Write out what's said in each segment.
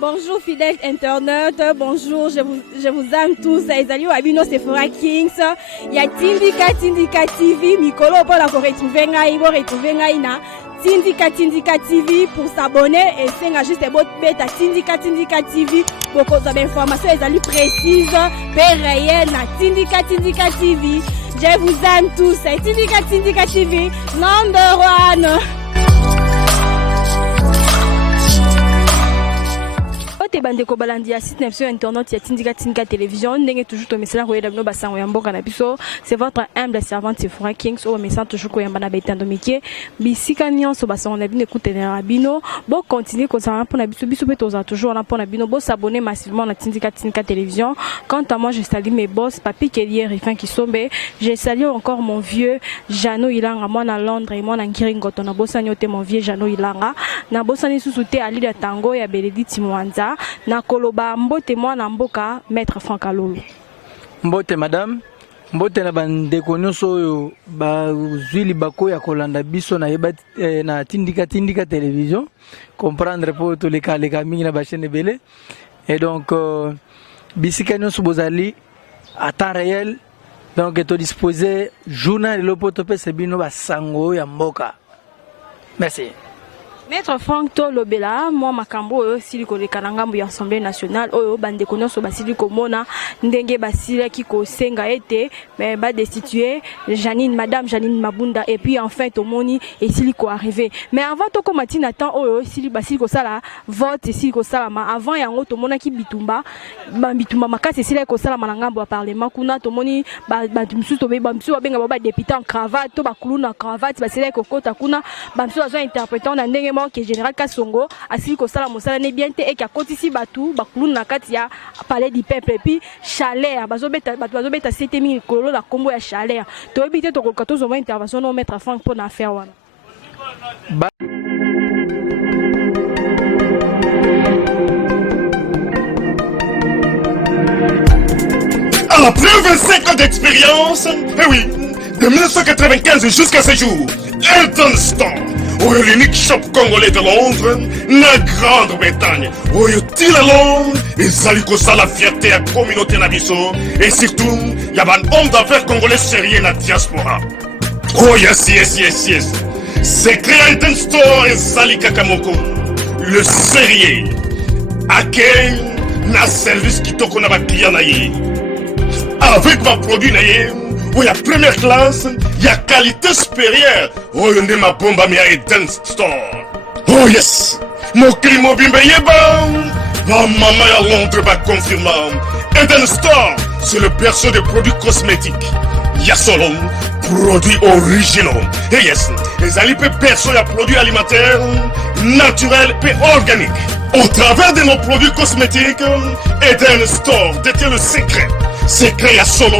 Bonjour fidèles internautes, bonjour, je vous aime tous. Ezali Wabino Sephora Kings. Il y a Tindika TV, Mikolo pour la retrouver ngai na Tindika TV pour s'abonner et c'est juste bot beta Tindika TV pour cause d'informations ezali précises, réelles na Tindika TV. Je vous aime tous. Tindika TV, number one. Bande ko balandi site sur internet ya Tindika télévision ndenge toujours to message ko yeda no basango ya mboka na biso. C'est votre humble servante Sephora Kings au message toujours ko yamba na betando métier bisika nyonso basango na bino écouter na bino bon continuer comme ça pour na biso beto za toujours na pour na bino bon s'abonner massivement na Tindika télévision. Quant à moi je salue mes boss Papi Kelier Rifin Kisombe, je salue encore mon vieux Jano Ilanga moi na Londres et moi na Nkiringoto na bosanyo te mon vieux Jano Ilanga na bosani susute ali da tango ya Benedict Mwanza na koloba mbote mwana mboka maître Franck Alolo. Mbote madame, mbote na bandeko nyonso oyo bazwili bako ya kolanda biso na yeba na Tindika télévision comprendre pour tous les cas mingi na ba chaîne belé et donc bisika nyonso bozali à temps réel donc est disposé journal le potope sebino ba sango ya mboka. Merci. Maître Franck Tolobela, moi makambo oyo siliko le kanangambo ya Assemblée nationale oyo bande konyoso basili komona ndenge basila ki ko senga ete mais ba destituer madame Janine Mabunda et puis enfin tomoni et siliko arrivé mais avant to komatina temps oyo sili basili ko sala vote siliko sala ma avant yango tomona ki bitumba makasi sila ko sala manangambo ya parlement kuna tomoni ba msusu to ba msusu benga ba député en cravate to ba kuluna en cravate basila ko kota kuna ba msusu azo interprétant na ndenge que général Kasongo asili ko sala mosala ne bien te et ka kotisi batu bakuluna na kati ya palais du peuple et puis chaleur bazobeta 7000 kolo la combo ya chaleur to ebité to ko 14 intervention no mettre Franck pour na faire wana. Après 25 ans d'expérience, eh oui, de 1995 jusqu'à ce jour, Elton Storm, l'unique shop congolais de Londres, la Grande-Bretagne, où il la Londres, et saliko ça la fierté à la communauté nabiso, et surtout, il y a un homme d'affaires congolais sérieux dans la diaspora. Oh yes. C'est créé Elton Store et Sali Kakamoko, le sérieux, accueil, na service qui toko na ba client na ye. Avec ma produit na ye, où il y a première classe, il y a qualité supérieure. Oh, il y a ma bombe à Eden Store. Oh yes, mon climat bimbe yeba. La maman à Londres va confirmer. Eden Store, c'est le berceau des produits cosmétiques. Il y a solo produits originaux. Et yes, les alipes berceau de produits alimentaires, naturels et organiques. Au travers de nos produits cosmétiques, Eden Store détient le secret. Secret ya solo,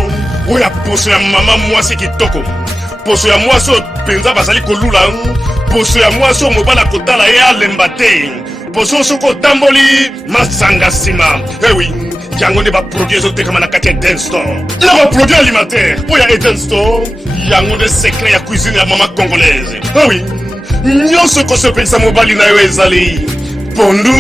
où ya poso ya maman moi c'est qui toko. Poso ya moi so penza basali kolula, poso ya moi so mobala kotala ya lembate. Poso so ko tamboli masanga sima. Eh oui, yango ne ba produit zo te kama na kati Eden Store. Na ba produit alimentaire, où ya Eden Store, yango de secret ya cuisine ya maman congolaise. Eh oui, nyonso ko so penza mobali na yo ezali. Pondu,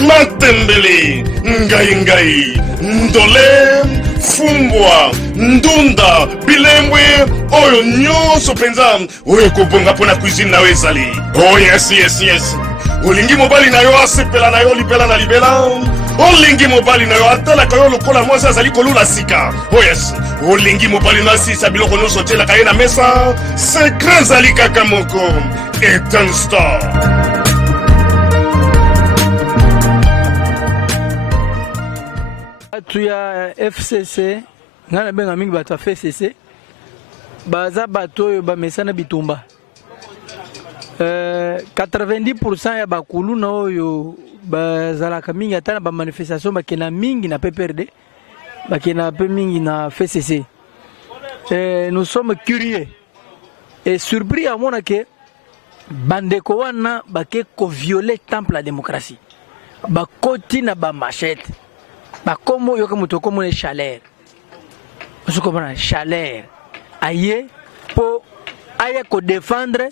matembele, ngai, ndole, fumbwa, ndunda, bilembwe, oyo nyonso penza, oyo kobonga pona cuisine na ezali. Oh yes. Olingi mobali na yo asepela na yo libela na libela. Olingi mobali na yo atala ka yo lokola mwasi azali kolula sika. Oh yes. Olingi mobali na sisa biloko nyonso tela ka ye na mesa. Secret zali kaka moko. Eden Store. Tu as FCC, ngana benga mingi bato FCC, baza bato yo ba mesana bitumba. 90% ya bakulu na oyo bazalaka mingi atana ba manifestation bakena mingi na PPRD, bakena peu mingi na FCC. Nous sommes curieux et surpris à mona que bandeko wana bake ko violer temple la démocratie. Bakoti na ba machette. Bah comme yo comme to comme les chaleur. Vous comprenez chaleur. Aïe pour aïe ko défendre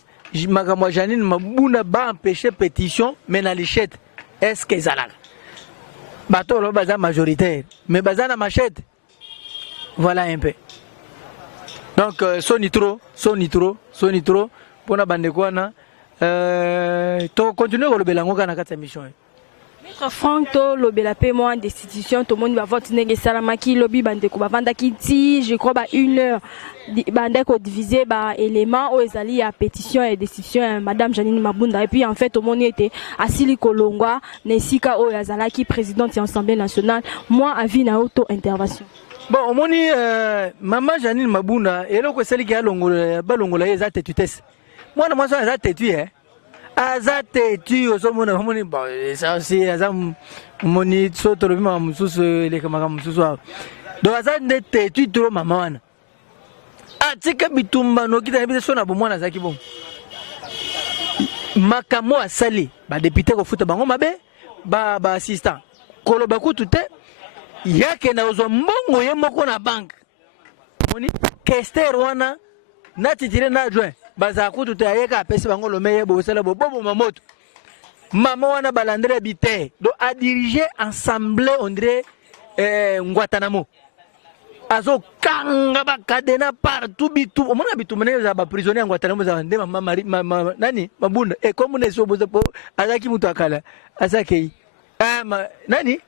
makamwa Janine Mabunda ba empêcher pétition mais na lichette est-ce que zalala. bato lo baza majoritaire mais baza na machette voilà un peu donc soni trop pona bande kwana to continuer ko lobela ngoka na kata mission Maître Franck to lobela pe moi destitution to moni ba vote nenge salamaki lobby bande ko bavanda kiti je crois ba 1 heure bande ko diviser ba élément o ezali ya pétition et destitution madame Janine Mabunda et puis en fait au moni était asili kolongwa nesika o yazalaki présidente de l'Assemblée nationale moi avis na auto intervention. Bon, au moni maman Janine Mabunda eloko seli ki alongola balongola yeza tetutesse moi na moi ça za tetu azate tu osomona moni bon ça aussi azam moni soto lobi mama mususu le kama mususu donc azande tetu trop mama wana atika bitumba no kita biso sona bo mwana zaki bon makamo asali ba député ko futa bango mabe ba assistant koloba kutu te yake na ozo mbongo ye moko na bank moni kester wana na titire na adjoint baza kutu te ayeka apesi bango lo meye bo sala bo bobo mamoto mama wana balandre bité do a diriger assemblée on dirait Ngwatanamo azo kanga bakadena partout bitu omona bitu meneza ba prisonnier Ngwatanamo za ndema mama nani mabunda comme ne so boza po azaki mutu akala azaki nani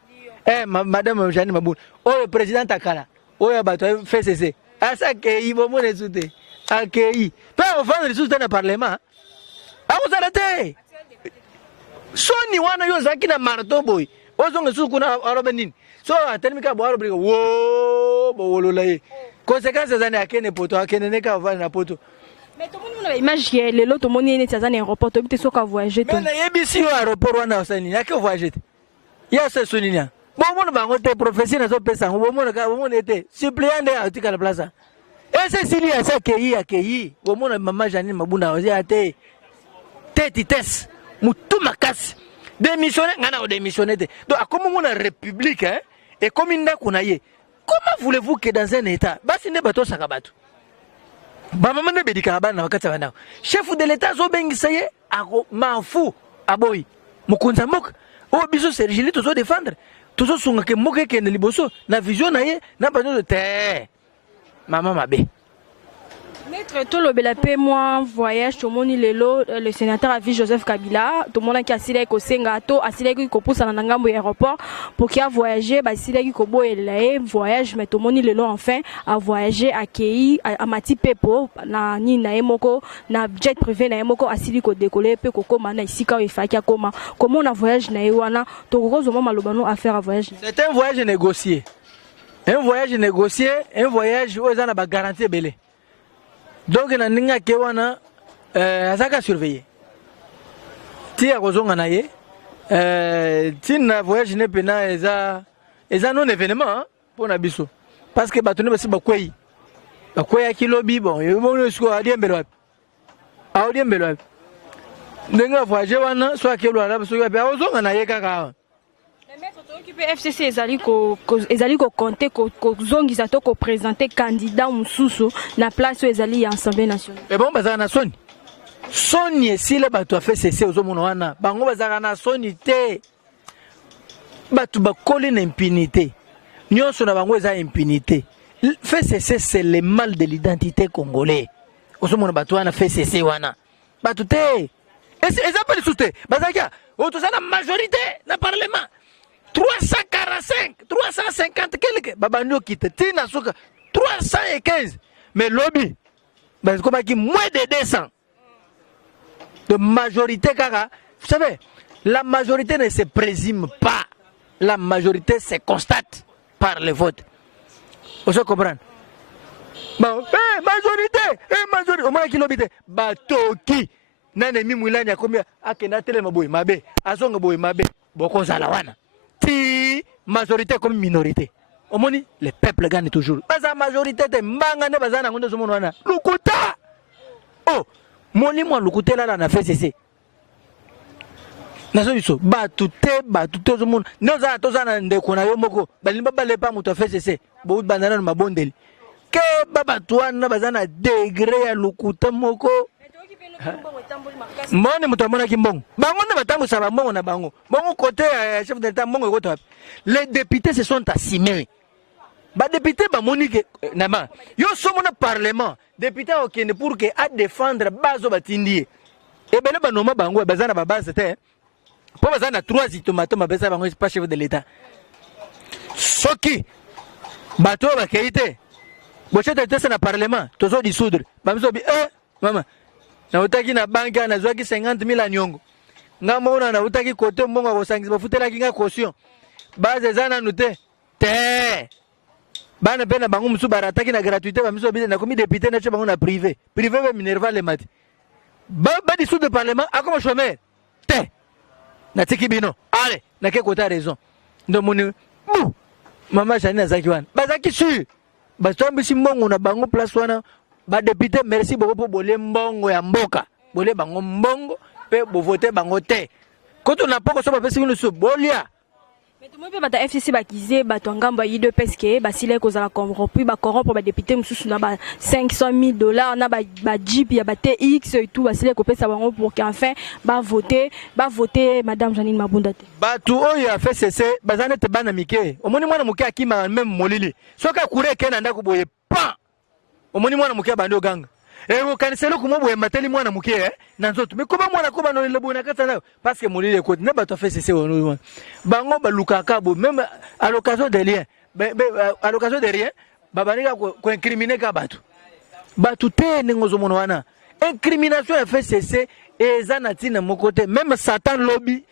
madame Janine Mabunda oyo président akala oyo bato FCC azaki bo mona sute akei pas offendre les sous-dans le parlement akuzalete soni wana yo zaki na marteau boy ozonga suku na arobenini so atemika bo arobrika wo bo wolola ye conséquences zane akene poto akene neka vana na poto mais tout le monde a image que les lots tout le monde est dans un aéroport tu es soka voyager mais na yebisi yo aéroport wana osani yake voyager ya se soninia bon mon bango te professeur na so pesa bon mon était suppléant de atika la place et c'est si lui a ça accueilli bon mon maman Janine Mabunda ozi ate tetites mutu makasi démissionner ngana o démissionner donc comme mon république hein et comme inda kunaye comment voulez-vous que dans un état basi ne bato sakabatu ba maman ne bedika bana wakati bana chef de l'état zo bengisa ye ako manfu aboyi mukunza mok o biso sergili to zo défendre to zo sunga ke moke ke liboso na vision na ye na bato de te maman mabe. Maître Tolobela paie moi voyage tout le monde le sénateur a vu Joseph Kabila tout le monde qui a signé au Sengato a signé qui pousse à Nangambo aéroport pour qu'il a voyagé bah signé qui kobo et voyage mais tout le monde le long enfin a voyagé à Kei à Mati Pepo na ni na emoko na jet privé na emoko a signé ko décoller pe ko koma na ici quand il fait comment on a voyage na ewana to gros moment malobano à faire un voyage. C'est un voyage négocié. Un voyage où ils ont la garantie belé. Donc na ninga ke wana azaka surveiller ti akozonga na ye ti na voyage ne pena eza non événement pour na biso parce que batone basi bakwei kilobi bon yo sko adiembelo ndenga voyage wana so akelo ala so yabe azonga na ye kaka FCC ezali ko compter ko zongisa to ko présenter candidat mususu na place ezali ya Assemblée nationale. Mais bon bazaka na soni si le bato FCC ozomona wana bango bazaka na soni te bato bakoli na impunité nyonso na bango eza impunité. FCC c'est le mal de l'identité congolais ozomona bato wana FCC wana bato te eza pas de souté bazaka otozana majorité na parlement 345, 350 quelques babano quitte tina soka 315 mais lobby parce que moins de 200 de majorité kaka vous savez la majorité ne se présume pas la majorité se constate par le vote vous comprenez bon majorité au moins qui lobby batoki nane mi mwilani ya combien akenda tele maboy mabe azonga boy mabe boko zala wana ti majorité comme minorité omoni le peuple gagne toujours baza majorité te mbanga ne baza na ngondo zomono wana lukuta oh moni mo lukuta la na FCC nazo biso batute zomono noza tozana ndeko na yo moko balimba balepa muto FCC bo bandana na mabondeli ke baba twana baza na degré ya lukuta moko Mbone mutamona kimbongo. Bango ne batango sa bango na bango. Bongo côté chef de l'État mbongo ko. Les députés se sont assimilés. Ba député ba monique nama. Yo somo na parlement. Député okende pour que a défendre bazo batindie. Et ben ba noma bango bazana ba base te. Po bazana 3 itomato ma besa bango pas chef de l'État. Soki bato ba keite. Bochete tesa na parlement, tozo dissoudre. Bamzo bi mama. Na utaki na banka na zwaki 50,000 nyongo. Ngamona na utaki kote mbongo ko sangisa bafutela kinga caution. Baze zana nute. Te. Bana pena bango musu barataki na gratuité bamzo bi na komi député na bango na privé. Privé be minerva le mati. Ba dissoudre parlement akoma chômeur. Te. Na tiki bino. Allez, na ke kota raison. Ndo moni. Mama Janine Zaki wana. Bazaki su. Batombi mbongo na bango place wana. Ba député merci beaucoup pour bolé mbongo ya mboka. Bolé bango mbongo pe bo voter bango te. Quand on n'a pas ko so ba pesi nous so bolia. Mais tout le monde peut battre FCC bakizé batongamba yi de pesque basile ko za corrompu ba corrompre ba député mususu na ba $500,000 na ba jeep ya ba TX et tout basile ko pesa bango pour qu'enfin ba voter madame Janine Mabunda te. Batu oyo ya FCC bazana te bana mike. Omoni mwana muke akima même molili. Soka kure kena ndako boye pa. Omoni mwana muke bando ganga. Ero kaniselo kumobo mateli mwana muke na nzoto me koba mwana koba no lebo na kata na parce que molile ko ne bato FCC wono bango baluka kabo même à l'occasion de rien à l'occasion de rien babanika ko incriminer ka batu te ngozo mono wana incrimination ya FCC ezana tina mokote même Satan lobby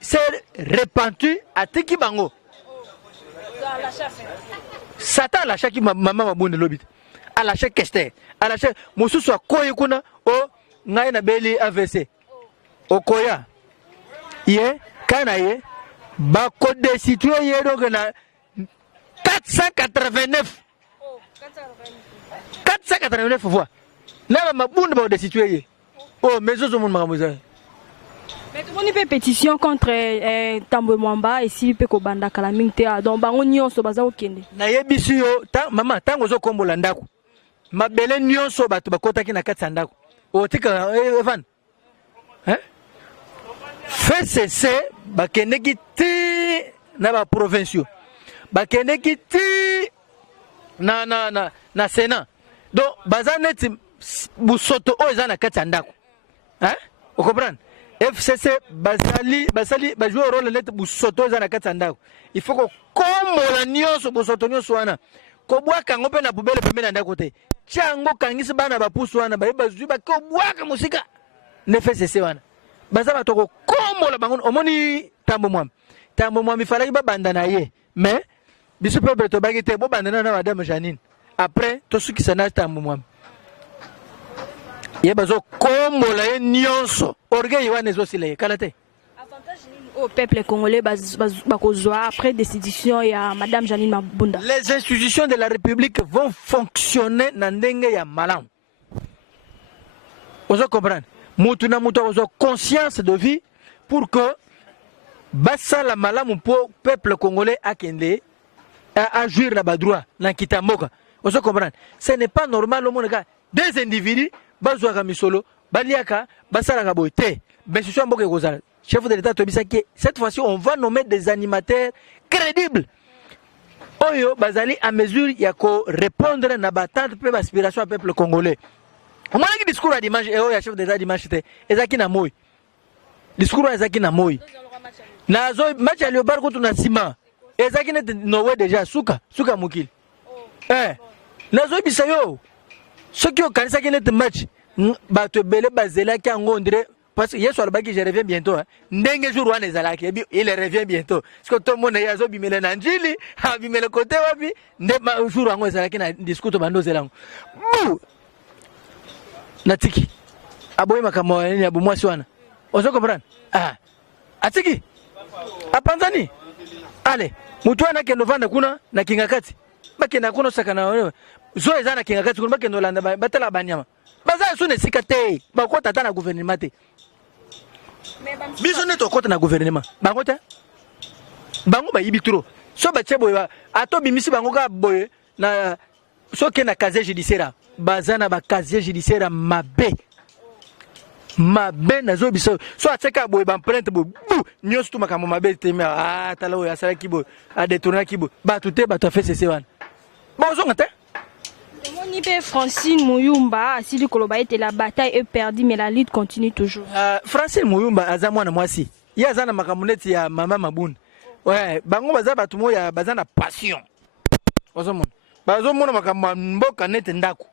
s'est répandu à tiki bango Satan la chaki mama mabonde lobby à la chaque question à la chaque musu so koyi kuna o ngai na beli AVC o koya ye kana ye ba ko destituer ye donc na 489 fois na mabunda ba destituer ye oh mais zo mon magamuza. Mais tout le monde peut pétition contre Tambo Mwamba et si peut ko banda kala mingte donc bango nyonso baza okende na yebisi yo mama tango zo kombola ndako mabele nyonso bato bakotaki na kati ya ndako otika Evan FCC bakendeki ti na ba provinciaux bakendeki ti na Sénat donc baza neti busoto oyo eza na kati ya ndako o comprendre FCC basali bajouer rôle neti busoto eza na kati ya ndako il faut ko kombola nyonso busoto nyonso wana kobwaka ngo pe na poubelle pembeni na ndako te chango kangisi bana bapusu wana bazwi bakobwaka musika ne FCC wana baza bato ko kombola bango omoni Tambo Mwamba falaki babanda na ye mais biso peuple to baki te bo banda na madame Janine après to sukisa na Tambo Mwamba ye bazo kombola ye nyonso orgueil wana ezo sile kala te au peuple congolais après décision ya madame Janine Mabunda. Les institutions de la République vont fonctionner dans ndenge ya malam. Vous comprenez? Mutu na mutu ozo conscience de vie pour que basa la malam pour peuple congolais akende à agir na badroit na kitamboka. Vous comprenez? Ce n'est pas normal au monde des individus bazwa ka misolo baliaka basala ka boité. Mais ce soit mboka kozala. Chef de l'État Tobisaki, cette fois-ci, on va nommer des animateurs crédibles. Oyo, bazali, à mesure, il y a qu'à répondre à l'attente de l'aspiration du peuple congolais. On a un discours à dimanche, et le chef de l'État dimanche, Ezaki na moi. Discours à Ezaki na moi. Nazo, match à l'Obar contre na Sima. Ezaki na Noé déjà, Souka Moukil. Nazo, bisayo. Ceux qui ont kanisa net match, bato belé bazela qui en gondre. Parce que hier soir, je reviens bientôt. Ndenge jour wana ezalaki, il revient bientôt. Parce que tout le monde est azo bimele na njili, ha bimele côté wapi, ndema jour wango ezalaki na discours to bando zelango. Natiki. Aboye makamo ni abu mwasi wana. Ozo comprendre? Atiki. Apanzani. Ale, mutu wana kendo vanda kuna na kingakati. Bakenda kuna saka na wewe. Zo ezana kingakati kuna bakendo landa batala banyama. Baza sune sikate, bakota tata na gouvernement te. Biso neto kota na gouvernement. Bango te. Bango ba yibi trop. So ba chebo ba ato bimisi bango ka boye na so ke na casier judiciaire. Bazana ba casier judiciaire mabe. mabe nazo biso so ateka boy ban plainte bo nyos tu makambo mabe teme tala oyo asala kibo a détourner kibo ba tout ba to fait cesser wan bon zo ngate. Moni pe Francine Muyumba asili koloba ete la bataille est perdue mais la lutte continue toujours. Francine Muyumba aza mwana mwasi ye aza na makambo neti ya mama Mabunda ouais bango baza batu moya baza na passion ozomona bazomona makambo mboka neti ndako.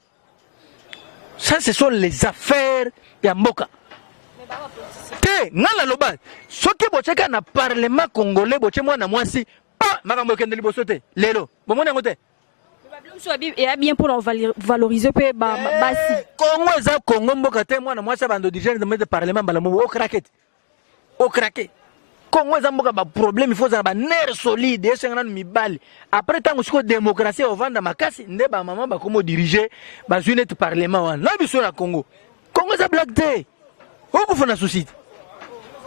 Ça ce sont les affaires ya mboka te ngala loba soki bocheka na parlement congolais boche mwana mwasi pa makambo kende liboso te lelo bomona ngo te. Et bien pour valoriser peu basi. Congo za Congo mboka te mwana mwasa bando dirigent de parlement bala mo au craquet. Au craquet. Congo za mboka ba problème il faut za ba nerf solide et sengana mibali. Après tant que démocratie au vanda makasi nde ba maman ba komo diriger ba unité parlement wan. Na biso na Congo. Congo za black day. Oku fona souci.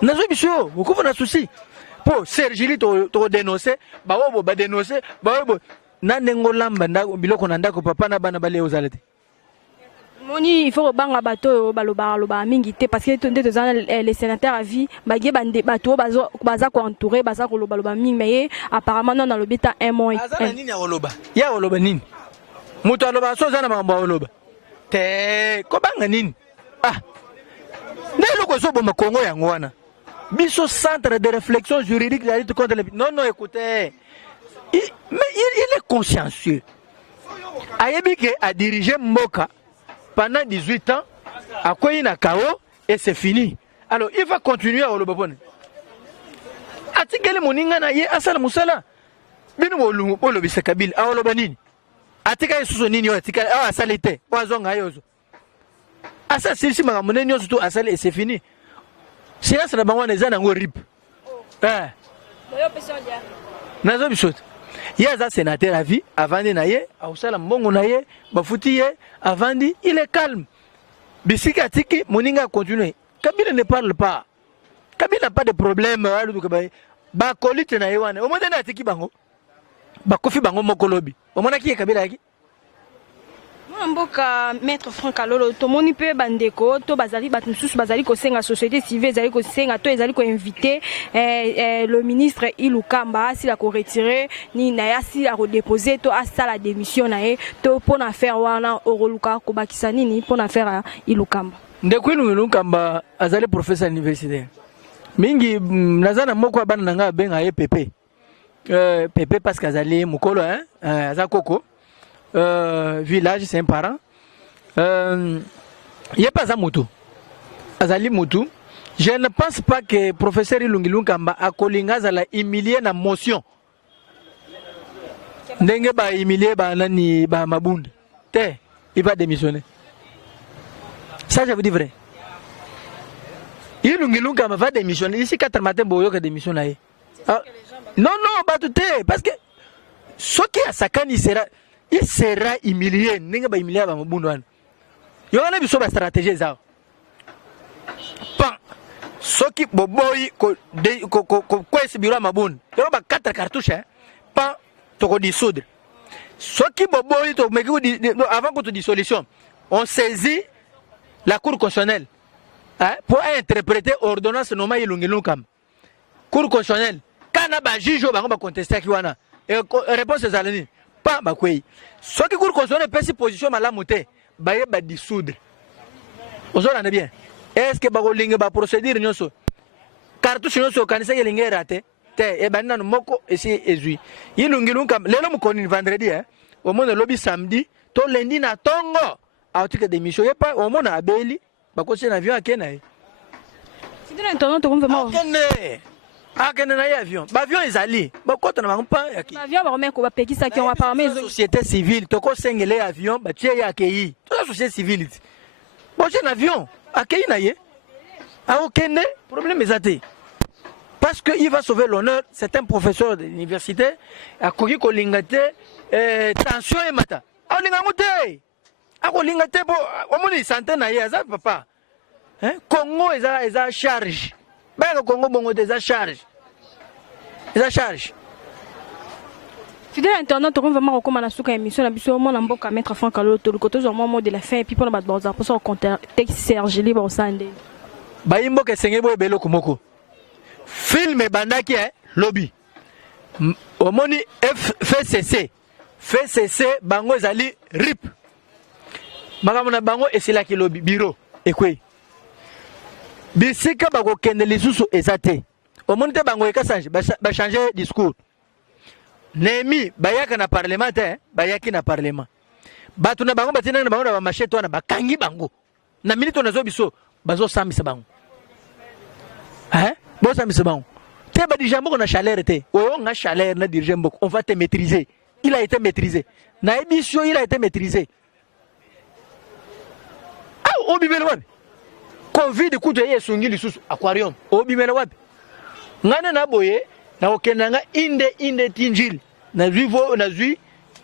Na zo biso, oku fona souci. Po Sergili to dénoncer, ba obo ba dénoncer, ba obo na nengo lamba ndako biloko na ndako papa na bana bale ozalete. Moni il faut banga bato baloba mingi te parce que tonde les sénateurs à vie bagé bande bato baza ko entourer baza ko loba mingi mais apparemment non dans le beta un mois. Azana nini ya oloba? Ya oloba nini? Mutu aloba so zana mambo oloba. Te ko banga nini? Ndelo ko so bomba Congo yango wana. Biso centre de réflexion juridique la lutte contre les non écoutez. Mais il est consciencieux. Ayebike a dirigé Mboka pendant 18 ans, à quoi il a KO et c'est fini. Alors il va continuer à Olobabone. Atikele moninga na ye asala musala. Binu Olobisa Kabila a Olobanini. Atika Susonini yo atika asalite. Wazonga yozo. Asa sisi magamone nyo surtout asale et c'est fini. C'est ça la bangwana zana ngo rip. Nazo bisote. Yaza sénateur à vie, avandi na ye, ausala mbongo na ye, bafuti ye, avandi, il est calme. Bisika tiki, moninga continue. Kabila ne parle pas. Kabila n'a pas de problème. Ba kolite na yewane. Au moins na tiki bango. Ba kofi bango mokolobi. Au moins ki Kabila yaki. Mboka maître Franck Alolo to moni pe bandeko to bazali bat mususu bazali ko senga société civile bazali ko senga to ezali ko inviter le ministre Ilukamba si la ko retirer ni na ya si la ko déposer to asa la démission na ye to pona faire wana oroluka ko bakisa nini pona faire Ilukamba ndeko Ilukamba azali professeur universitaire mingi nazana moko bana nanga benga ye Pepe Pepe parce qu'azali mukolo azakoko village c'est un parent il n'y a pas un moutou azali moutou je ne pense pas que professeur Ilungi Lunkamba a kolinga zala humilier na motion ndenge ba humilier ba nani ba Mabunda te il va démissionner ça je vous dis vrai Ilungi Lunkamba va démissionner ici 4 matin boyo que démissionner non pas tout parce que ce qui a sakani il sera humilié. N'enga ba humilié ba Mabunda wana. Yo wana biso ba stratégie zao. Pan. Soki boboyi ko esi biro Mabunda. Yo ba 4 cartouches pan to ko dissoudre. Soki boboyi to meki avant que tu dissolution, on saisit la cour constitutionnelle pour interpréter ordonnance nommée Ilungi Lunkamba. Cour constitutionnelle. Kana ba juge ba contester ki wana. Et réponse zalani. Pas bakwei. Ce qui court constitutionnel peut position malamu te baye ba dissoudre. Vous entendez bien? Est-ce que ba linga ba procédure nyonso? Cartouche nyonso kanisa yelinga raté te e banna moko esi ezui. Ilungi Lunkamba lelo mukoni vendredi au moins lobby samedi to lundi na tongo autique démission y pas au moins abeli ba ko na avion akena. Si tu n'entends pas vraiment. Akene na avion. Ba avion ezali. Ba kota na mpa yaki. Ba avion ba remeko ba pekisa ki on va parler société civile to ko sengele avion ba tie ya akei. To la société civile. Bon j'ai un avion akei na ye. A okene problème ezate. Parce que il va sauver l'honneur, c'est un professeur d'université a koki ko lingate tension et mata. A linga ngote. A ko lingate bo omoni santé na ye za papa. Congo eza charge. Ben le Congo bongo des charge. Des charge. Fidèle internaute, on va vraiment recommander à émission la biso mon amboka mettre Franck Alolo to le côté au moment de la fin et puis pour la base pour ça au contexte Serge libre au sande. bayimbo ke senge boye belo kumoko film bandaki lobby omoni FCC bango ezali RIP makambo na bango esilaki lobby bureau ekwe bisika bakokende lisusu eza te omoni te bango ekasanje bachange discours nemi bayaka na parlement te bayaki na parlement bato na bango batinaki na bango na bamachete wana bakangi bango na minute onazo biso bazosambisa bango bosambisa bango te badirige mboko na chaleur te oyo nga chaleur na dirige mboko on va te maîtriser il a été maîtrisé na émission il a été maîtrisé obimela wapi covid kutu esungi lisusu aquarium obimela wapi ngana na boye na okendanga inde tinjili na zui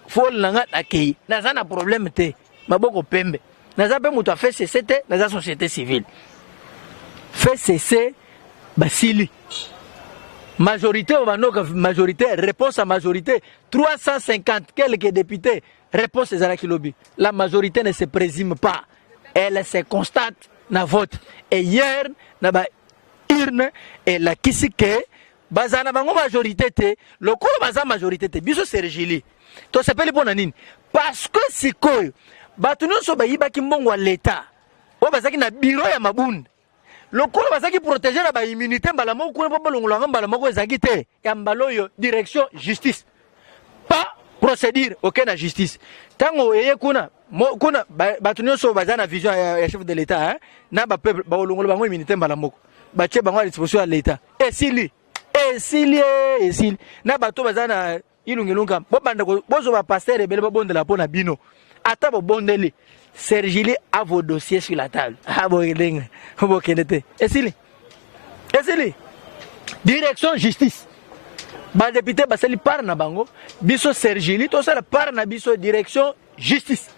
fol nanga akei na za na problème te maboko pembe na za pe mutu a fait cessé te na za société civile fait cessé basili majorité majorité réponse à majorité 350 quelques députés réponse ezalaki lobby la majorité ne se présume pas elle se constate na vote et hier na ba urne et la kisike bazana bango majorité te lokolo baza majorité te biso sergili to sepeli pona nini parce que sikoyo batu nyonso bayibaki mbongo wa l'état o bazaki na bureau ya mabunda lokolo bazaki protéger na ba immunité mbala moko kuna po longolanga mbala moko ezaki te ya mbalo yo direction justice pas procédure aucun na justice tango eye kuna batu nyonso baza na vision ya chef de l'état na ba peuple ba longolo bango immunité mbala moko ba che bango à disposition ya l'état esili na bato baza na ilungelunga bo banda bozo ba pasteur ebele ba bondela pona bino ata bo bondeli Sergili a vos dossiers sur la table esili direction justice ba député basali par na bango biso Sergili to sala par na biso direction justice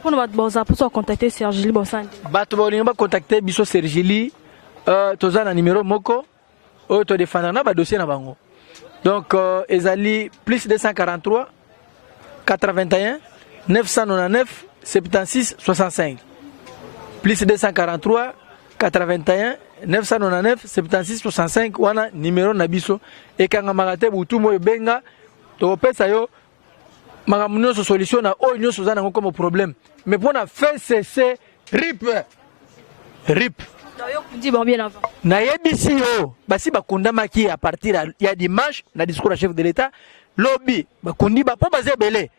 pour nous contacter Sergili Bosandi bato ba contacter biso Sergili toza na numéro moko auto défendre na ba dossier na bango donc ezali plus 243 81 999 76 65 plus 243 81 999 76 65 wana numéro na biso ekanga magate butu moyo benga to pesa yo makambo nyonso solution na oyo nyonso za nango comme problème mais pona faire cesser RIP na yebisi yo basi bakundamaki à partir ya dimanche na discours à chef de l'état lobby bakundi ba po bazebele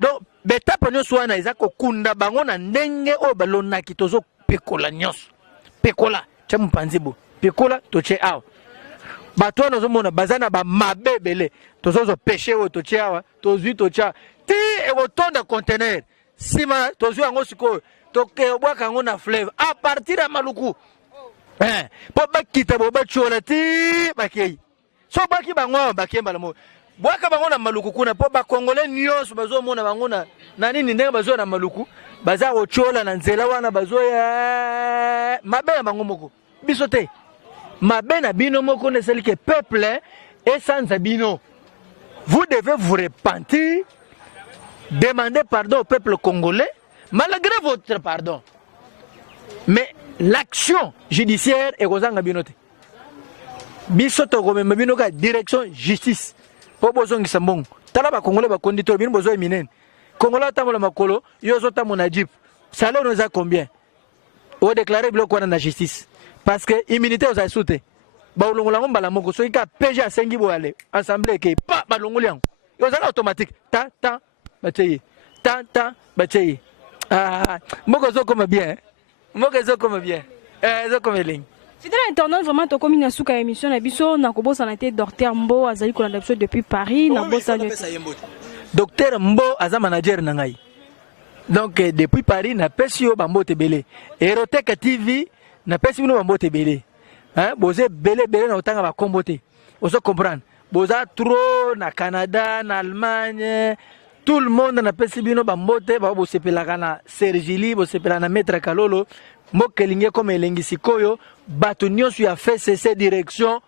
donc betape nyonso wana eza kokunda bango na ndenge oyo balonaki tozo pekola nyonso pekola tya mopanzi bo pekola totye awa bato wana ozomona baza na bamabe ebele tozozo peshe oyo totye awa tozwi totye awa ti ekotonda contener nsima tozwi yango sikoyo tokebwaka yango na fleuve à partir ya maluku po bakita bo batyola ti bakei so baki bango awa bakembala mo bwaka bango na maluku kuna po bakongole nyonso bazomona bango na nini ndenge bazoya na maluku baza kotyola na nzela wana bazoya mabe na bango moko biso te mabe na bino moko nesali ke peuple esanza bino vous devez vous repentir demander pardon au peuple congolais malgré votre pardon mais l'action judiciaire ekozanga bino te biso tokomema bino ka direction justice po bozongisa mbongo tala bakongole bakondi to bino bozo eminene kongola atambola makolo yo ozotambola na jeep salaire oza combien odéclare biloko wana na justice parce que immunité oza esu te baolongola yango mbala moko soki ka pg asengi boyale assemblée ekei pa balongoli yango ozala automatique tan batie ye tan batie ye moko ezokoma bien moko ezokoma bien ezokoma elengi fidèle internaute vraiment tokomi na suka émission na biso na kobosana te docteur Mbo azali kolanda biso depuis Paris na bosana docteur Mbo aza manager na ngai donc depuis Paris na pesi yo bambote belé Eroteka TV na pesi bino bambote belé boze belé na otanga ba kombote ozo comprendre boza trop na Canada na Allemagne tout le monde na pesi bino bambote ba bosepelaka na Sergili bosepela na Maître Kalolo mokelinge comme elengi sikoyo bato nyonso ya fait cesser direction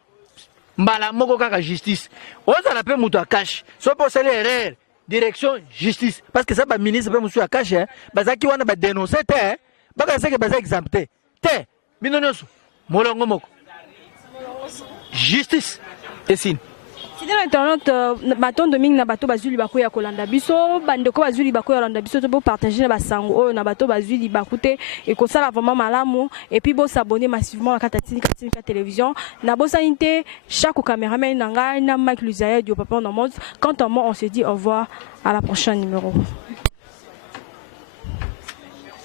mbala moko kaka justice ozala pe mutu akashi so po sele erreur direction justice parce que ça ba ministre pe musu akashi bazaki wana ba dénoncer te baka seke baza exempté te bino nyonso molongo moko justice esine C'était l'internet baton de ming na bato bazuli bako ya kolanda biso bandeko bazuli bako ya kolanda biso to bo partager na basango oyo na bato bazuli bakute et ko sala vraiment malamu et puis bo s'abonner massivement à Katatika télévision na bo sanité chaque caméraman nanga na Mike Luzaya du Papa dans monde quant à moi on se dit au revoir à la prochaine numéro.